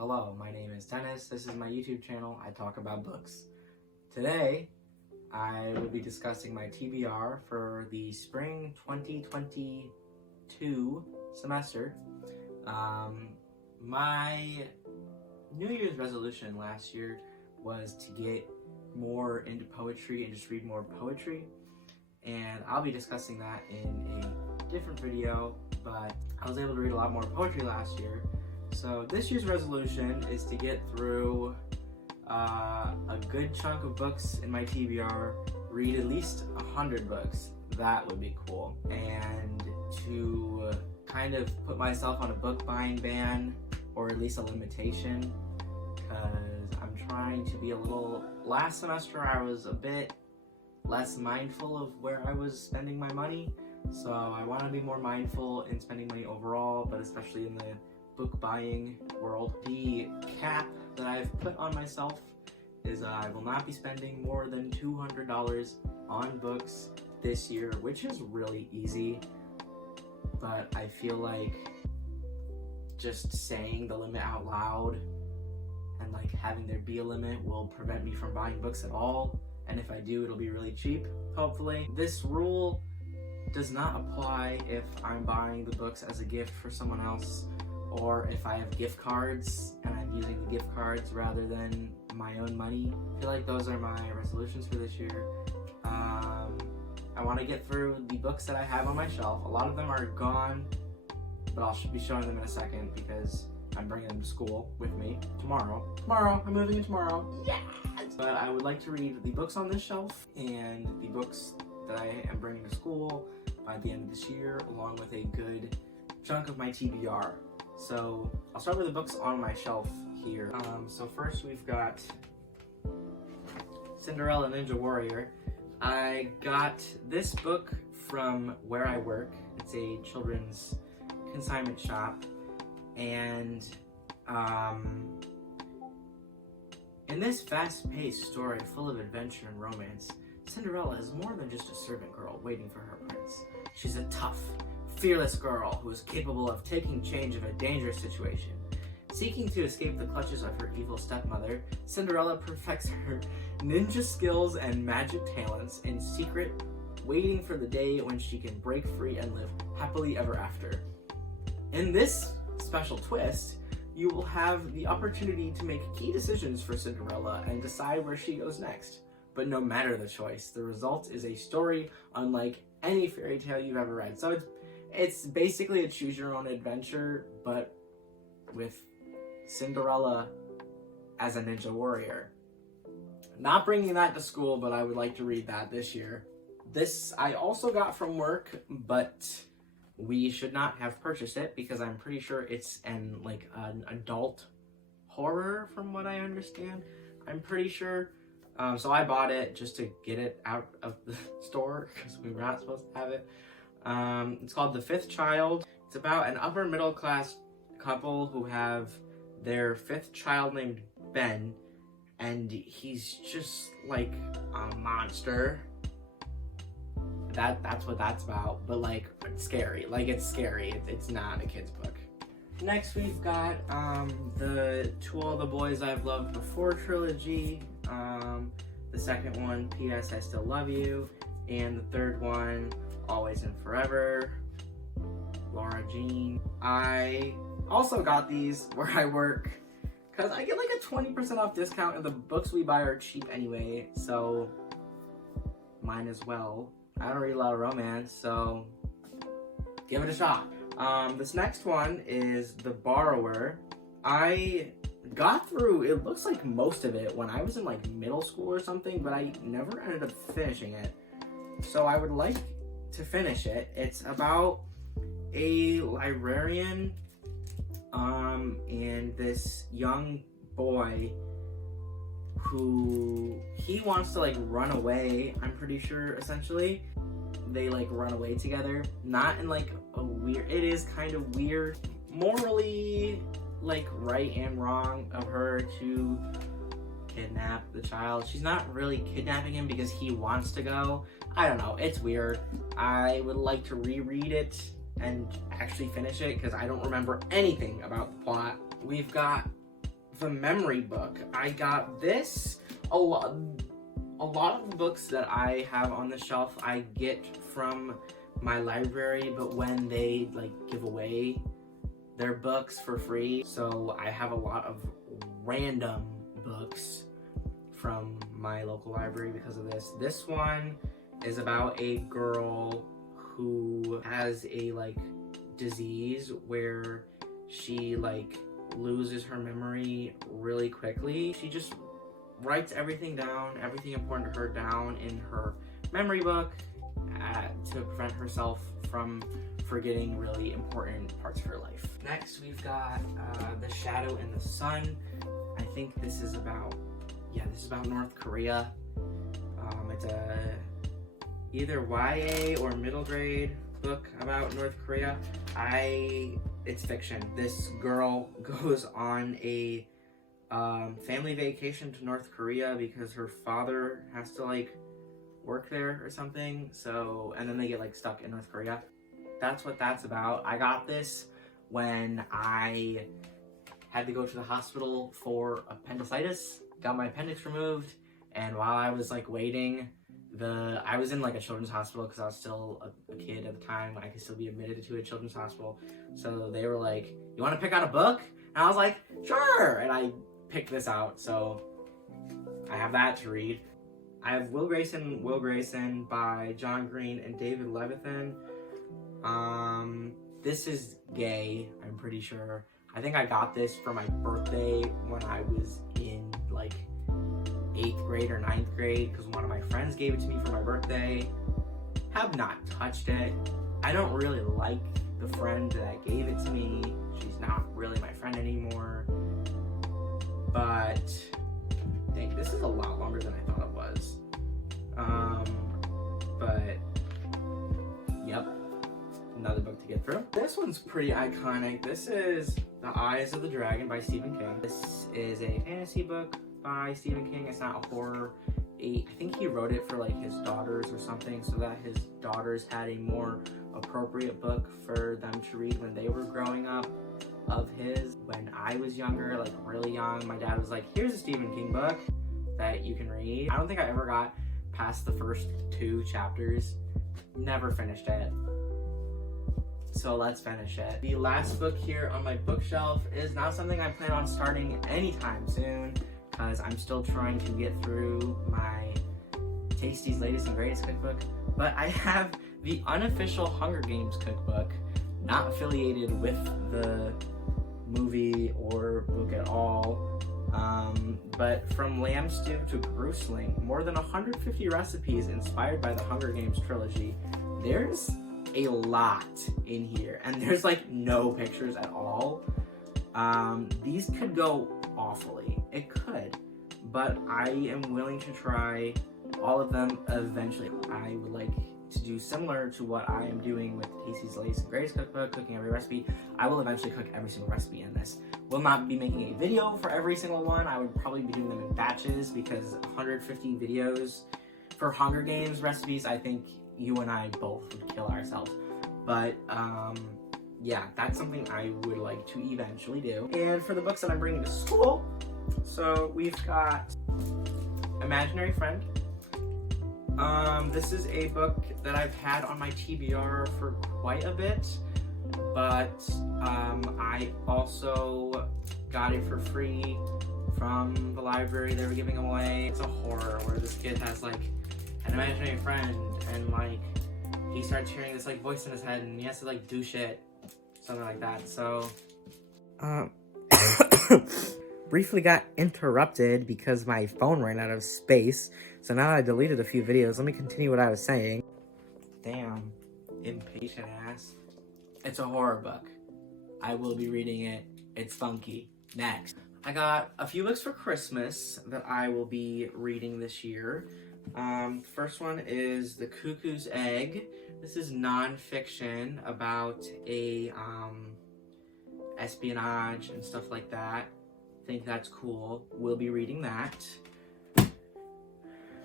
Hello, my name is Dennis. This is my YouTube channel. I talk about books. Today, I will be discussing my TBR for the spring 2022 semester. My New Year's resolution last year was to get more into poetry and just read more poetry. And I'll be discussing that in a different video, but I was able to read a lot more poetry last year. So this year's resolution is to get through a good chunk of books in my TBR, read at least 100 books. That would be cool. And to kind of put myself on a book buying ban, or at least a limitation, because I'm trying to be a little... Last semester I was a bit less mindful of where I was spending my money, so I want to be more mindful in spending money overall, but especially in the book buying world. The cap that I've put on myself is I will not be spending more than $200 on books this year, which is really easy, but I feel like just saying the limit out loud and like having there be a limit will prevent me from buying books at all, and if I do, it'll be really cheap, hopefully. This rule does not apply if I'm buying the books as a gift for someone else, or if I have gift cards and I'm using the gift cards rather than my own money. I feel like those are my resolutions for this year. I want to get through the books that I have on my shelf. A lot of them are gone, but I'll be showing them in a second because I'm bringing them to school with me tomorrow. I'm moving in tomorrow. Yes! But I would like to read the books on this shelf and the books that I am bringing to school by the end of this year, along with a good chunk of my TBR. So I'll start with the books on my shelf here. So first we've got Cinderella Ninja Warrior. I got this book from where I work. It's a children's consignment shop, and in this fast-paced story full of adventure and romance, Cinderella is more than just a servant girl waiting for her prince. She's a tough, fearless girl who is capable of taking charge of a dangerous situation. Seeking to escape the clutches of her evil stepmother, Cinderella perfects her ninja skills and magic talents in secret, waiting for the day when she can break free and live happily ever after. In this special twist, you will have the opportunity to make key decisions for Cinderella and decide where she goes next. But no matter the choice, the result is a story unlike any fairy tale you've ever read. So it's basically a choose your own adventure, but with Cinderella as a ninja warrior. Not bringing that to school, but I would like to read that this year. This I also got from work, but we should not have purchased it because I'm pretty sure it's an adult horror from what I understand. I'm pretty sure. So I bought it just to get it out of the store because we were not supposed to have it. It's called The Fifth Child. It's about an upper middle class couple who have their fifth child named Ben, and he's just like a monster. That's what that's about, but like it's scary. It's scary. It's not a kid's book. Next we've got the To All the Boys I've Loved Before trilogy. The second one, P.S. I Still Love You, and the third one, Always and Forever, Laura Jean. I also got these where I work because I get like a 20% off discount, and the books we buy are cheap anyway, so mine as well. I don't read a lot of romance, so give it a shot. This next one is The Borrower. I got through, it looks like most of it when I was in like middle school or something, but I never ended up finishing it. So I would like to finish it. It's about a librarian and this young boy who he wants to like run away, I'm pretty sure, essentially. They like run away together. Not in like a weird, it is kind of weird. Morally, like right and wrong of her to kidnap the child. She's not really kidnapping him because he wants to go. I don't know, it's weird. I would like to reread it and actually finish it because I don't remember anything about the plot. We've got the memory book. I got this. A lot of the books that I have on the shelf I get from my library, but when they like give away their books for free, so I have a lot of random books from my local library because of this. This one is about a girl who has a like disease where she like loses her memory really quickly. She just writes everything down, everything important to her down in her memory book to prevent herself from forgetting really important parts of her life. Next, we've got The Shadow and the Sun. I think this is about, this is about North Korea. It's a either YA or middle grade book about North Korea. It's fiction. This girl goes on a family vacation to North Korea because her father has to like work there or something. So, and then they get like stuck in North Korea. That's what that's about. I got this when I had to go to the hospital for appendicitis, got my appendix removed, and while I was like waiting, I was in like a children's hospital because I was still a kid at the time. I could still be admitted to a children's hospital. So they were like, "You want to pick out a book?" And I was like, "Sure." And I picked this out. So I have that to read. I have Will Grayson by John Green and David Levithan. This is gay, I'm pretty sure. I think I got this for my birthday when I was in like 8th grade or 9th grade because one of my friends gave it to me for my birthday. Have not touched it. I don't really like the friend that gave it to me. She's not really my friend anymore. But dang, this is a lot longer than I thought it was. But yep, another book to get through. This one's pretty iconic. This is The Eyes of the Dragon by Stephen King. This is a fantasy book by Stephen King. It's not a horror. I think he wrote it for like his daughters or something so that his daughters had a more appropriate book for them to read when they were growing up of his. When I was younger, like really young, my dad was like, "Here's a Stephen King book that you can read." I don't think I ever got past the first 2 chapters. Never finished it. So let's finish it. The last book here on my bookshelf is not something I plan on starting anytime soon because I'm still trying to get through my Tasty's Latest and Greatest cookbook. But I have the Unofficial Hunger Games cookbook, not affiliated with the movie or book at all. But from lamb stew to grusling, more than 150 recipes inspired by the Hunger Games trilogy. There's a lot in here, and there's like no pictures at all. These could go awfully. It could, but I am willing to try all of them eventually. I would like to do similar to what I am doing with Tasty's Latest and Greatest cookbook, cooking every recipe. I will eventually cook every single recipe in this. Will not be making a video for every single one. I would probably be doing them in batches because 150 videos for Hunger Games recipes, I think you and I both would kill ourselves. But yeah, that's something I would like to eventually do. And for the books that I'm bringing to school, so we've got Imaginary Friend. This is a book that I've had on my TBR for quite a bit, but I also got it for free from the library. They were giving them away. It's a horror where this kid has like an imaginary friend and like he starts hearing this like voice in his head and he has to like do shit, something like that. So briefly got interrupted because my phone ran out of space, so now I deleted a few videos. Let me continue what I was saying. Damn, impatient ass. It's a horror book. I will be reading it. It's funky. Next, I got a few books for Christmas that I will be reading this year. First one is The Cuckoo's Egg. This is non-fiction about a espionage and stuff like that. Think that's cool. We'll be reading that.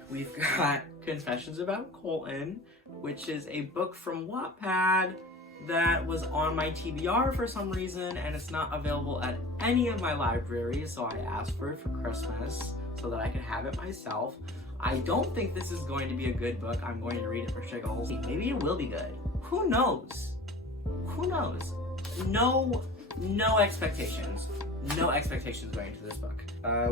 We've got Confessions About Colton, which is a book from Wattpad that was on my TBR for some reason, and it's not available at any of my libraries, so I asked for it for Christmas so that I could have it myself. I don't think this is going to be a good book. I'm going to read it for shiggles. Maybe it will be good. Who knows? Who knows? No expectations. No expectations going into this book.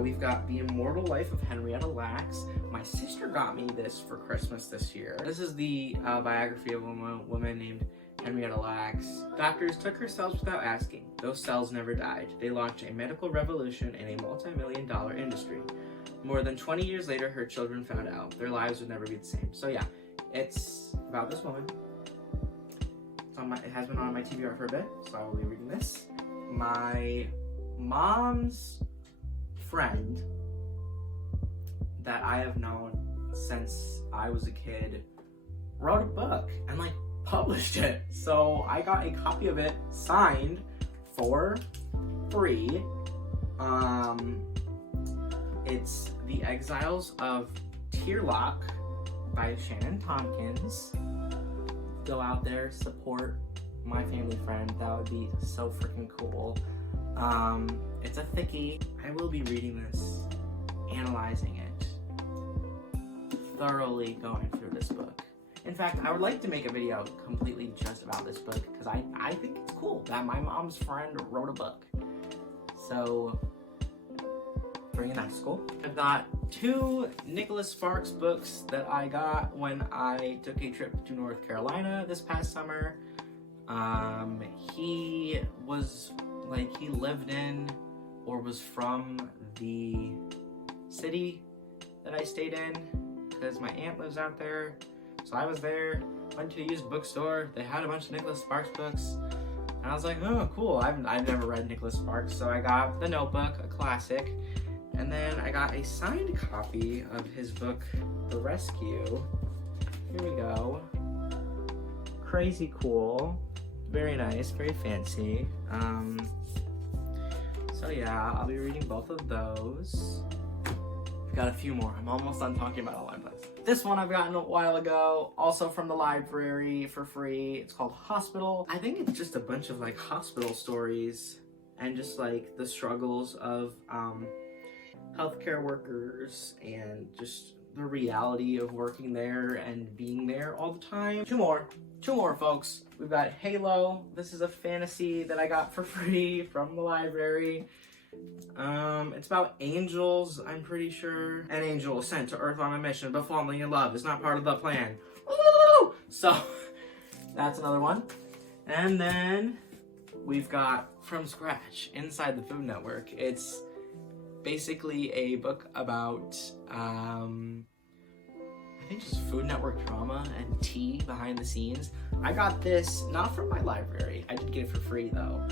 We've got The Immortal Life of Henrietta Lacks. My sister got me this for Christmas this year. This is the biography of a woman named Henrietta Lacks. Doctors took her cells without asking. Those cells never died. They launched a medical revolution in a multi-million-dollar industry. More than 20 years later, her children found out. Their lives would never be the same. So yeah, it's about this woman. It has been on my TBR for a bit, so I will be reading this. My mom's friend that I have known since I was a kid wrote a book and like published it. So I got a copy of it signed for free. It's The Exiles of Trilogy by Shannon Tompkins. Go out there, support my family friend. That would be so freaking cool. It's a thickie. I will be reading this, analyzing it, thoroughly going through this book. In fact, I would like to make a video completely just about this book because I think it's cool that my mom's friend wrote a book. So, bringing that to school. I've got 2 Nicholas Sparks books that I got when I took a trip to North Carolina this past summer. He lived in or was from the city that I stayed in because my aunt lives out there. So I was there, went to a used bookstore. They had a bunch of Nicholas Sparks books. And I was like, oh, cool. I've never read Nicholas Sparks. So I got The Notebook, a classic. And then I got a signed copy of his book, The Rescue. Here we go. Crazy cool. Very nice, very fancy. So yeah, I'll be reading both of those. I've got a few more. I'm almost done talking about all my books. This one I've gotten a while ago, also from the library for free. It's called Hospital. I think it's just a bunch of like hospital stories and just like the struggles of healthcare workers and just the reality of working there and being there all the time. Two more folks. We've got Halo. This is a fantasy that I got for free from the library. It's about angels, I'm pretty sure. An angel is sent to Earth on a mission, but falling in love is not part of the plan. Woo! So, that's another one. And then we've got From Scratch, Inside the Food Network. It's basically a book about, I think just Food Network drama and tea behind the scenes. I got this not from my library. I did get it for free though,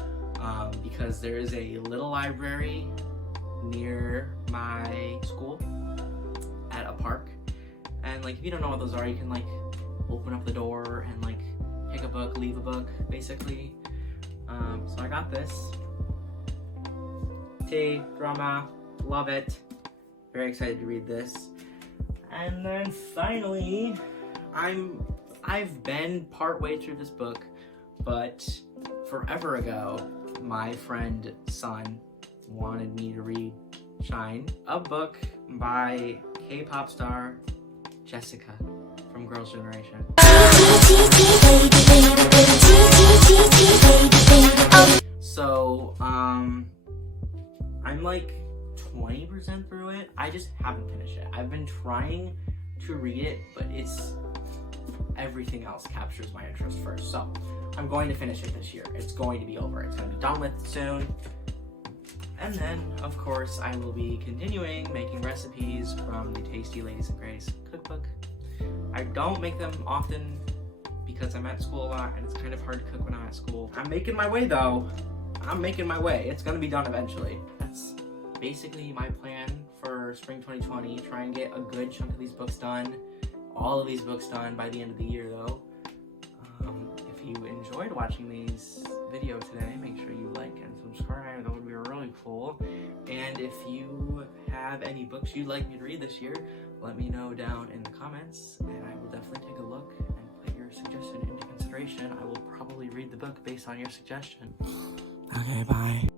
because there is a little library near my school at a park. And like, if you don't know what those are, you can like open up the door and like pick a book, leave a book, basically. So I got this. Tea, drama, love it. Very excited to read this. And then finally, I've been partway through this book, but forever ago, my friend son wanted me to read Shine, a book by K-pop star Jessica from Girls' Generation. So, I'm like 20% through it. I just haven't finished it. I've been trying to read it, but everything else captures my interest first. So I'm going to finish it this year. It's going to be over. It's going to be done with soon. And then, of course, I will be continuing making recipes from the Tasty Ladies and Grace cookbook. I don't make them often because I'm at school a lot and it's kind of hard to cook when I'm at school. I'm making my way though. I'm making my way. It's going to be done eventually. That's basically my plan for spring 2020. Try and get a good chunk of these books done. All of these books done by the end of the year though. If you enjoyed watching these videos today, make sure you like and subscribe. That would be really cool. And if you have any books you'd like me to read this year, let me know down in the comments and I will definitely take a look and put your suggestion into consideration, I will probably read the book based on your suggestion. Okay, bye.